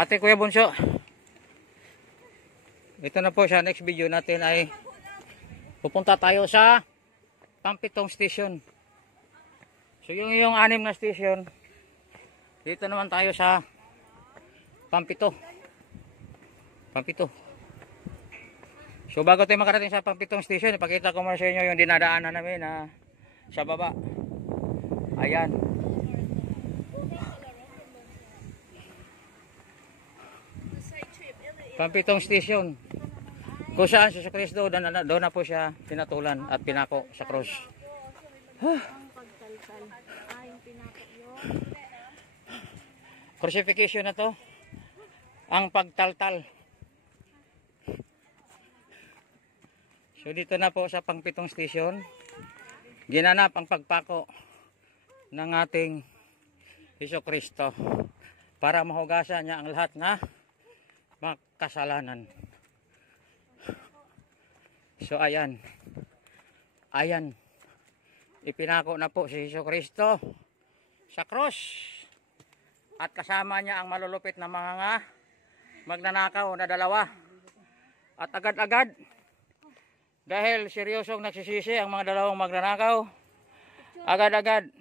Ate Kuya Bunso. Ito na po siya. Next video natin ay pupunta tayo sa Pampitong Station. So yung 6 na station, dito naman tayo sa Pampito. So bago tayo makarating sa Pampitong Station, ipakita ko muna sa inyo yung dinadaanan namin na sa baba. Ayan. Pampitong Station. Kung saan si Kristo, doon na po siya pinatulan at pinako sa cross. Crucifixion na to. Ang pagtaltal. So dito na po sa Pampitong Station, ginanap ang pagpako ng ating Hesus Kristo para mahugasan niya ang lahat na makasalanan. So ayan, ipinako na po si Hesus Kristo sa cross at kasama niya ang malulupit na mga magnanakaw na 2 at agad-agad, dahil seryosong nagsisisi ang mga 2 magnanakaw, agad-agad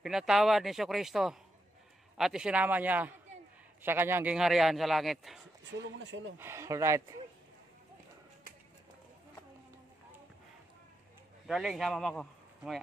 pinatawad ni Hesus Kristo at isinama niya sa kanyang gingharian sa langit. Sulo muna, sulo. Alright. Darling, sama mo ako. Mamaya.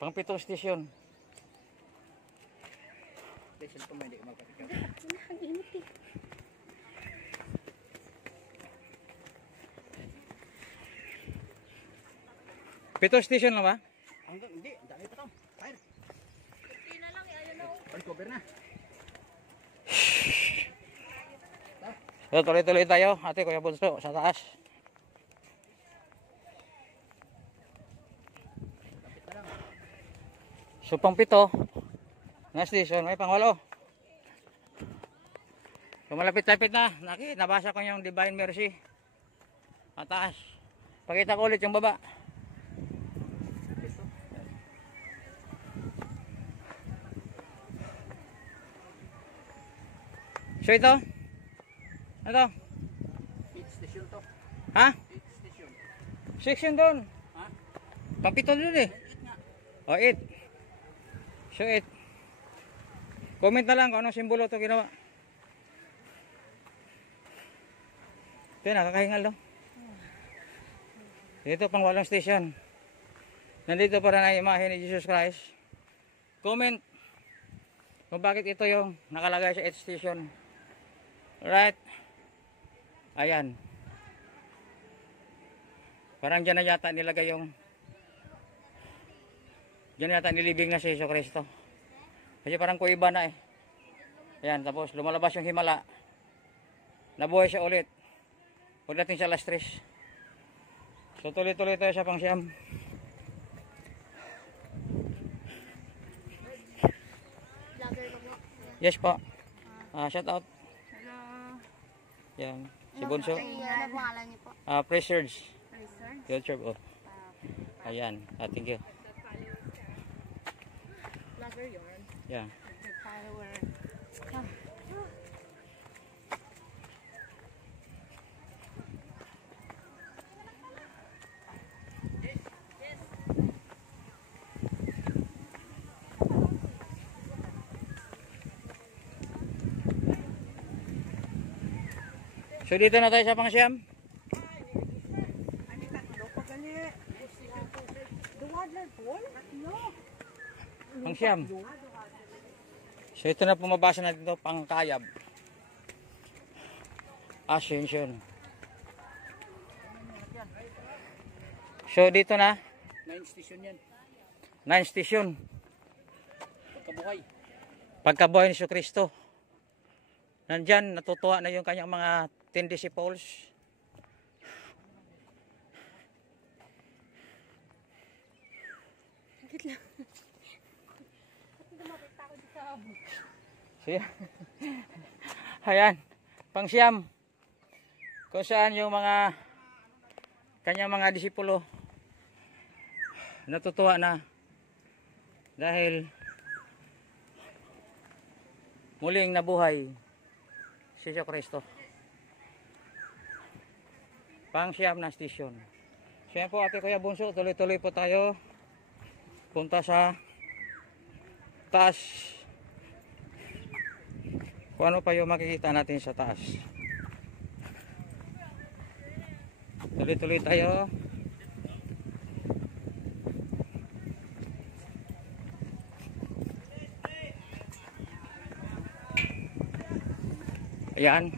Pampitong Station. Station pa, hindi ka magpatikap. Pitong station na ba? Hanggang, hindi. Dami pa to. Fire. Kunti na lang. Ayun na. Cover na. So, tuloy-tuloy tayo. Ate Kuya Bunso, sa taas. So, pang-7 na station, may pang-8. So, malapit-lapit na. Nabasa ko yung Divine Mercy. Sa taas. Pakita ko ulit yung baba. So, ito? Ito? 8 station to. Ha? 8 station. Section doon. Ha? Pang-7 doon eh. 8 nga. O, 8. So, 8. Comment na lang kung anong simbolo ito ginawa. Ito, nakakahingal no? Dito, pang-8 station. Nandito para na imahe ni Jesus Christ. Comment kung bakit ito yung nakalagay sa 8 station. Right? Ayan. Parang dyan na yata nilagay yung dyan yata nilibing na si Hesus Kristo. Kasi parang kuiba na eh. Ayan, tapos lumalabas yung himala. Nabuhay siya ulit. Pagdating sa alas 3. So tuloy-tuloy tayo sa pang-9. Yes po. Shout out. Hello. Yan. Si Bunso. Ano pangalan niyo po? Presurge. Research? YouTube. Oh. Ayan. Thank you. Vlogger yun. Yeah. Follower. So dito na tayo sa pang-9. Pang-9. So ito na pumabasa natin ito, pang-Kayab. Ascension. So dito na 9 station yan. 9 station. Pagkabuhay. Pagkabuhay ni Hesus Kristo. Nandyan, natutuwa na yung kanyang mga 10 disciples. Siya. Ayan, pangsiyam. Kung saan yung mga kanyang mga disipulo natutuwa na dahil muling nabuhay si Jesucristo. Pangsiyam na station. Siya po ate Kuya Bunso, tuloy-tuloy po tayo punta sa taas. Kung ano pa yung makikita natin sa taas. Tuloy-tuloy tayo. Ayan.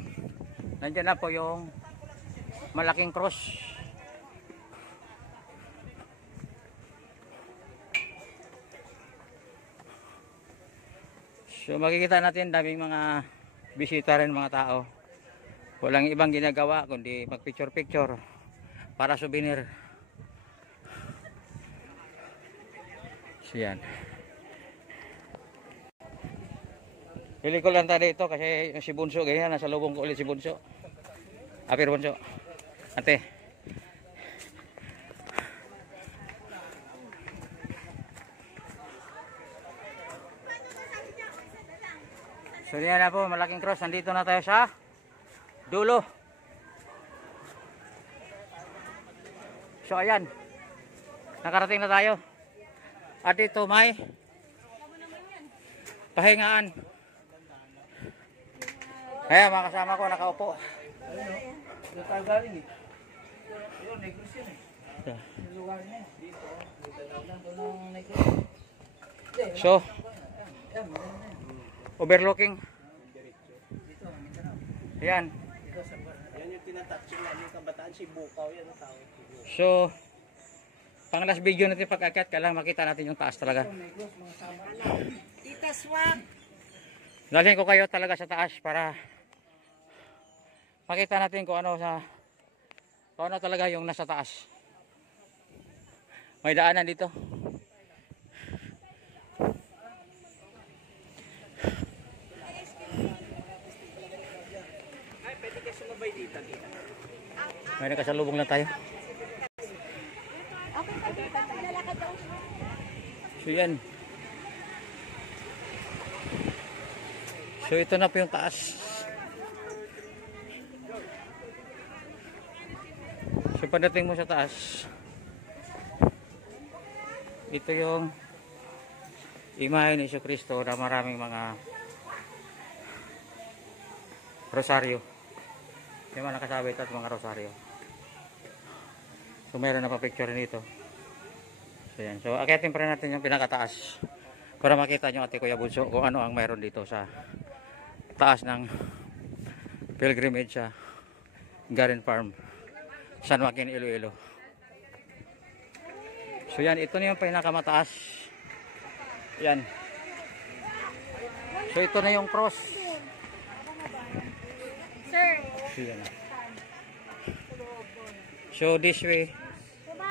Nandiyan na po yung malaking cross. So makikita natin daming mga bisita rin, mga tao. Walang ibang ginagawa kundi mag-picture-picture para souvenir. So yan. Pili ko lang tayo ito kasi yung si Bunso ganyan, nasa lubong ko ulit si Bunso. Apir Bunso. Ate. So yan na po, malaking cross. Nandito na tayo sa dulo. So ayan. Nakarating na tayo. At ito may pahingaan. Kaya mga kasama ko nakaupo. So overlooking. Ayan. Yan yung tinatouching namin yung kabataan, si Bukaw yan ang tawag. So pang last video natin pag-akyat, kailangan makita natin yung taas talaga. Tita Swag! Dalhin ko kayo talaga sa taas para makita natin kung ano talaga yung nasa taas. May daanan dito. Ay, pwede kayo sumabay dito. May nakasalubong lang tayo. So yan. So ito na po yung taas. So pagdating mo sa taas, ito yung imahe ni Jesucristo na maraming mga rosaryo. Yung mga nakasabit at mga rosaryo. So mayroon na pa picture nito. So yan. So akyatin pa rin natin yung pinakataas para makita nyo ate Kuya Bunso kung ano ang mayroon dito sa taas ng pilgrimage sa Garden Farm, San Joaquin, Iloilo. So yan, ito na yung pinakamataas. Yan. So ito na yung cross. Sir. So, yan. So this way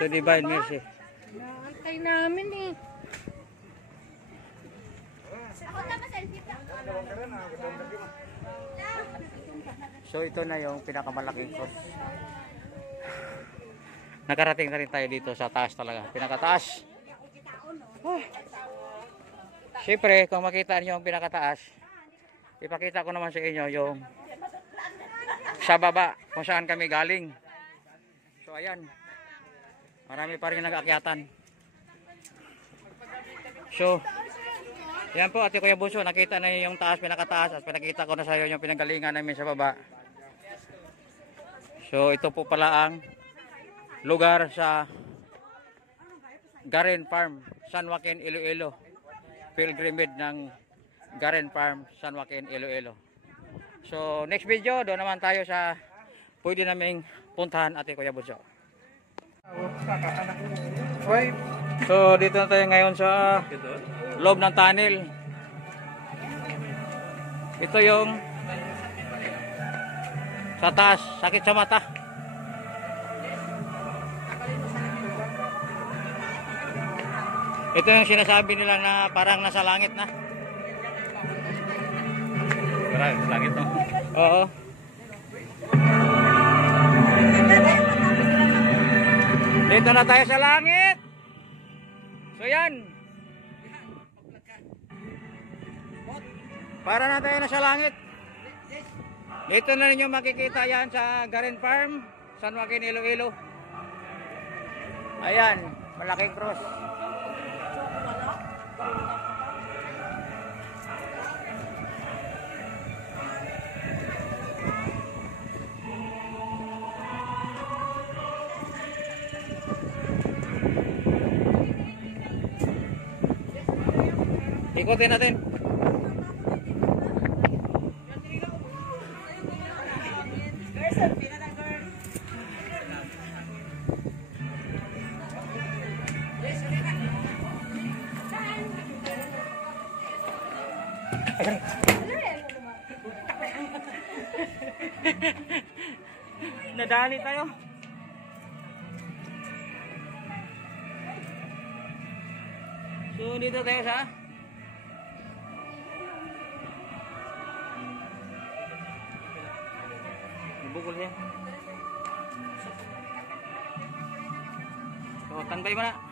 to Divine Mercy. Naantay namin eh. Ako naman selfie pa. So ito na yung pinakamalaking cross. Nakarating na rin tayo dito sa taas talaga. Pinakataas. Siyempre, kung makita niyo yung pinakataas, ipakita ko naman sa inyo yung sa baba kung saan kami galing. So ayan. Marami pa rin nag-aakyatan. So yan po ate Kuya Bunso, nakita na yung taas, pinakataas at pinakita ko na sa iyo yung pinanggalingan namin sa baba. So ito po pala ang lugar sa Garden Farm, San Joaquin, Iloilo. Pilgrimage ng Garden Farm, San Joaquin, Iloilo. So next video, doon naman tayo sa pwede naming puntahan ate Kuya Bunso. So dito na tayo ngayon sa loob ng tunnel. Ito yung sa taas, sakit sa mata. Ito yung sinasabi nila na parang nasa langit na. Para sa langit, no? Oo. Dito na tayo sa langit. So yan. Para na tayo na sa langit. Dito na ninyo makikita yan sa Garen Farm, San Joaquin, Iloilo. Ayan, malaking cross. Ikutin natin. Nadali tayo. So dito tayo sa bukol siya. So, tanbay mo na.